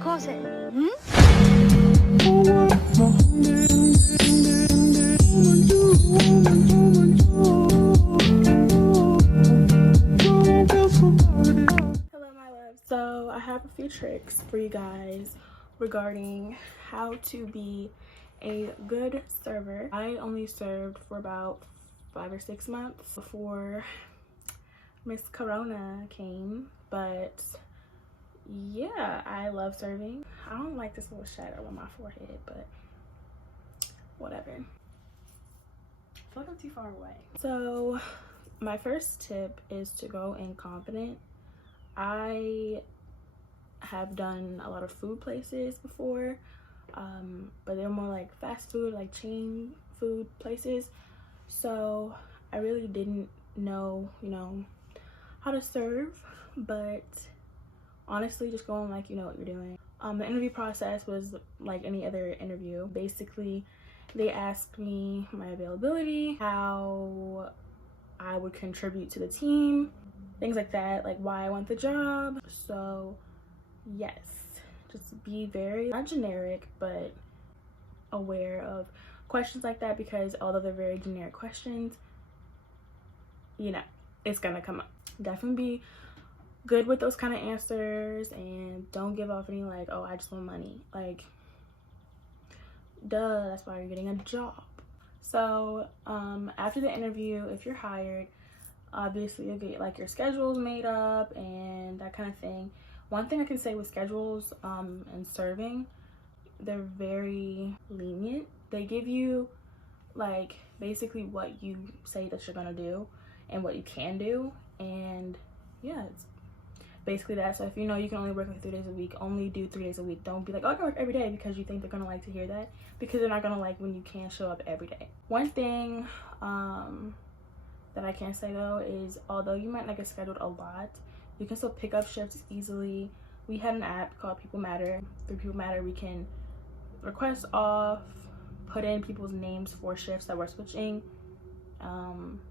cause it. Hello my loves. So I have a few tricks for you guys regarding how to be a good server. I only served for about 5 or 6 months before Miss Corona came, but yeah, I love serving. I don't like this little shadow on my forehead, but whatever. I feel like I'm too far away. So my first tip is to go in confident. I have done a lot of food places before, but they're more like fast food, like chain food places. So I really didn't know, how to serve, but honestly, just going like you know what you're doing. The interview process was like any other interview. Basically, they asked me my availability, how I would contribute to the team, things like that, like why I want the job. So yes, just be very, not generic, but aware of questions like that, because although they're very generic questions, it's gonna come up. Definitely be good with those kind of answers, and don't give off any like, oh, I just want money. Like, duh, that's why you're getting a job. So after the interview, if you're hired, obviously you'll get like your schedules made up and that kind of thing. One thing I can say with schedules and serving, they're very lenient. They give you like basically what you say that you're gonna do and what you can do, and yeah, it's basically that. So if you know you can only work like 3 days a week, only do 3 days a week. Don't be like, oh, I can work every day, because you think they're gonna like to hear that, because they're not gonna like when you can't show up every day. One thing that I can say though is, although you might not get scheduled a lot, you can still pick up shifts easily. We had an app called People Matter. Through People Matter, we can request off, put in people's names for shifts that we're switching.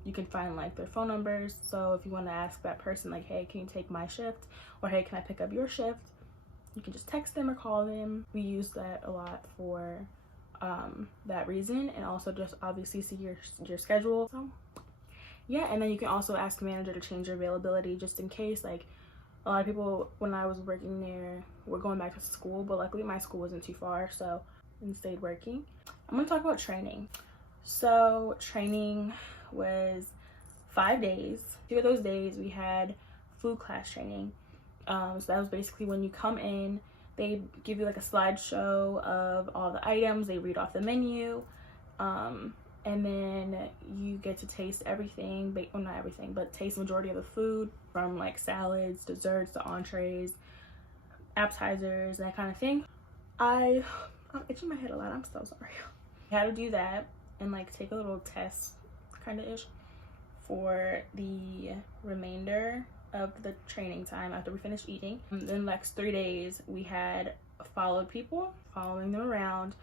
You can find like their phone numbers, so if you want to ask that person like, hey, can you take my shift, or hey, can I pick up your shift, you can just text them or call them. We use that a lot for that reason, and also just obviously see your schedule. So yeah, and then you can also ask the manager to change your availability, just in case. Like, a lot of people when I was working there were going back to school, but luckily my school wasn't too far, so I stayed working. I'm gonna talk about training. So training was 5 days. 2 of those days we had food class training. So that was basically when you come in, they give you like a slideshow of all the items, they read off the menu, and then you get to taste everything, well, not everything, but taste majority of the food, from like salads, desserts, to entrees, appetizers, that kind of thing. I'm itching my head a lot, I'm so sorry. I had to do that and like take a little test kind of ish for the remainder of the training time after we finished eating. In the next 3 days we had followed people, following them around.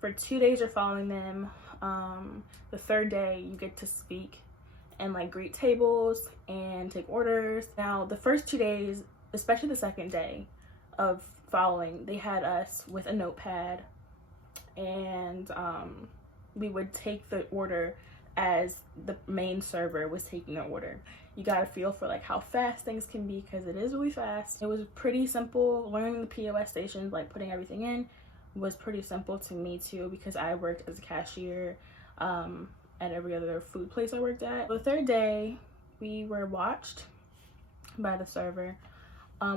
For 2 days you're following them. The 3rd day you get to speak and like greet tables and take orders. Now the first 2 days, especially the 2nd day of following, they had us with a notepad, and we would take the order as the main server was taking the order. You got to feel for like how fast things can be, because it is really fast. It was pretty simple. Learning the POS stations, like putting everything in, was pretty simple to me too, because I worked as a cashier at every other food place I worked at. The 3rd day we were watched by the server,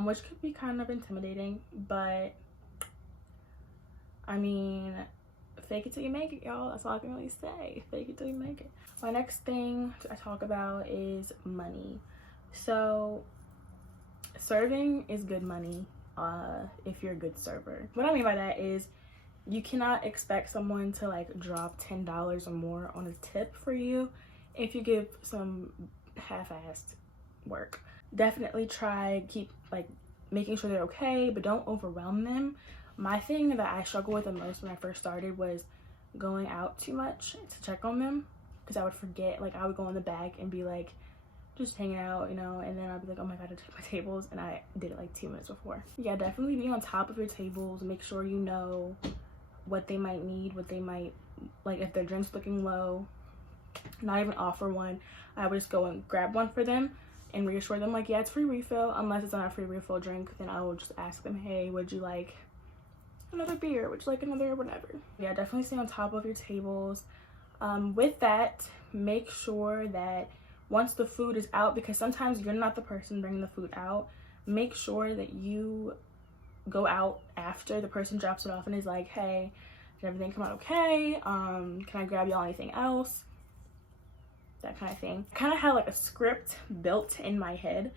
which could be kind of intimidating, but I mean, fake it till you make it, y'all. That's all I can really say. Fake it till you make it. My next thing I talk about is money. So serving is good money if you're a good server. What I mean by that is, you cannot expect someone to like drop $10 or more on a tip for you if you give some half-assed work. Definitely try keep like making sure they're okay, but don't overwhelm them. My thing that I struggled with the most when I first started was going out too much to check on them, because I would forget. Like, I would go in the back and be like, just hanging out, you know, and then I'll be like, oh my god, I took my tables, and I did it like 2 minutes before. Yeah, definitely be on top of your tables. Make sure you know what they might need, what they might, like if their drink's looking low, not even offer one. I would just go and grab one for them and reassure them like, yeah, it's free refill. Unless it's not a free refill drink, then I will just ask them, hey, would you like another beer? Would you like another whatever? Yeah, definitely stay on top of your tables. With that, make sure that once the food is out, because sometimes you're not the person bringing the food out, make sure that you go out after the person drops it off and is like, hey, did everything come out okay? Can I grab y'all anything else? That kind of thing. I kind of had like a script built in my head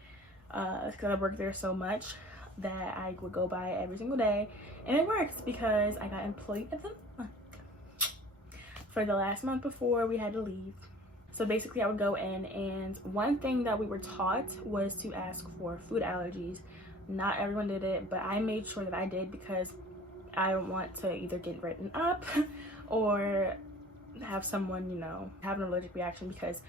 because I worked there so much that I would go by every single day, and it works because I got employee of the month for the last month before we had to leave. So basically I would go in, and one thing that we were taught was to ask for food allergies. Not everyone did it, but I made sure that I did because I don't want to either get written up or have someone, you know, have an allergic reaction, because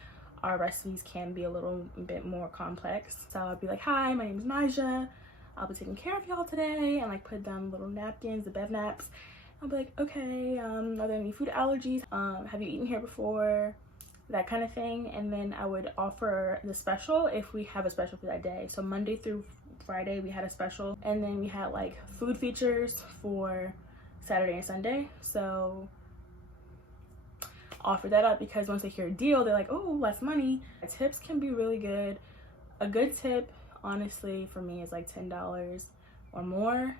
our recipes can be a little bit more complex. So I'd be like, hi, my name is NaiMShi. I'll be taking care of y'all today, and like put down little napkins, the bev naps. I'll be like, okay, are there any food allergies? Have you eaten here before? That kind of thing. And then I would offer the special if we have a special for that day. So Monday through Friday we had a special, and then we had like food features for Saturday and Sunday. So offer that up, because once they hear a deal, they're like, oh, less money. Tips can be really good. A good tip, honestly, for me is like $10 or more.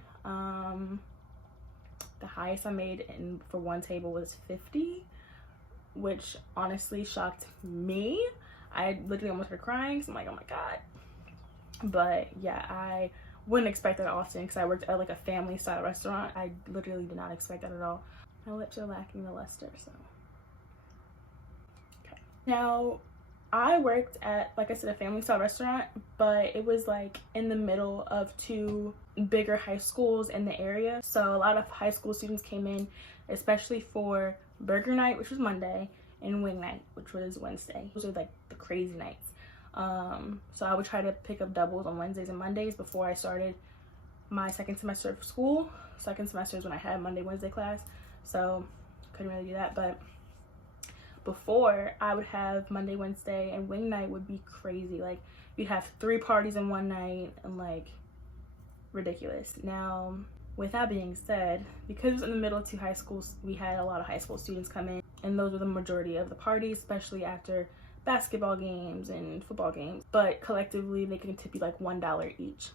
The highest I made for one table was $50, which honestly shocked me. I literally almost started crying, so I'm like, oh my god. But yeah, I wouldn't expect that often because I worked at like a family style restaurant. I literally did not expect that at all. My lips are lacking the luster, so okay. Now I worked at, like I said, a family style restaurant, but it was like in the middle of two bigger high schools in the area. So a lot of high school students came in, especially for burger night, which was Monday, and wing night, which was Wednesday. Those are like the crazy nights. So I would try to pick up doubles on Wednesdays and Mondays before I started my second semester of school. Second semester is when I had Monday, Wednesday class, so couldn't really do that. But before, I would have Monday, Wednesday, and wing night would be crazy. Like, you'd have 3 parties in one night, and like ridiculous. Now, with that being said, because it was in the middle of 2 high schools, we had a lot of high school students come in, and those were the majority of the parties, especially after basketball games and football games. But collectively, they can tip you like $1 each.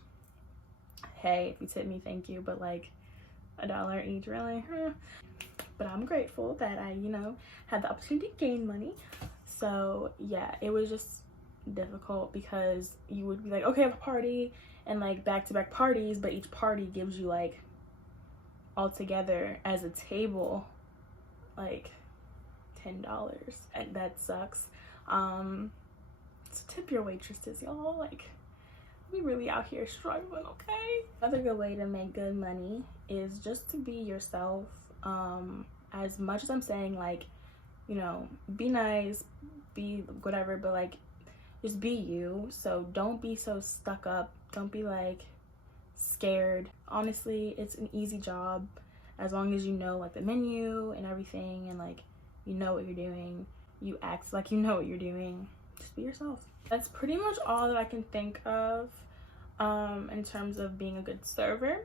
Hey, if you tip me, thank you, but like $1 each, really? But I'm grateful that I, you know, had the opportunity to gain money. So yeah, it was just difficult because you would be like, okay, I have a party, and like back-to-back parties, but each party gives you like altogether as a table like $10, and that sucks. So tip your waitresses, y'all. Like, we really out here struggling, okay? Another good way to make good money is just to be yourself. As much as I'm saying, like, you know, be nice, be whatever, but like, just be you. So don't be so stuck up. Don't be like scared. Honestly, it's an easy job as long as you know like the menu and everything, and like you know what you're doing. You act like you know what you're doing. Just be yourself. That's pretty much all that I can think of in terms of being a good server.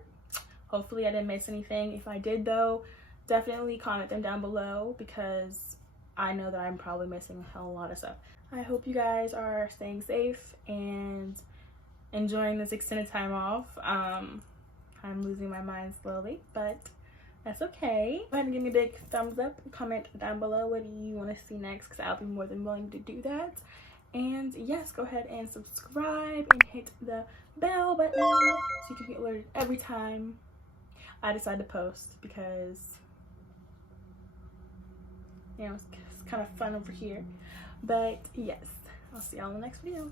Hopefully I didn't miss anything. If I did though, definitely comment them down below, because I know that I'm probably missing a hell lot of stuff. I hope you guys are staying safe and enjoying this extended time off. I'm losing my mind slowly, but that's okay. Go ahead and give me a big thumbs up. Comment down below what do you want to see next, because I'll be more than willing to do that. And yes, go ahead and subscribe and hit the bell button so you can get alerted every time I decide to post, because you know, it's kind of fun over here. But yes, I'll see y'all in the next video.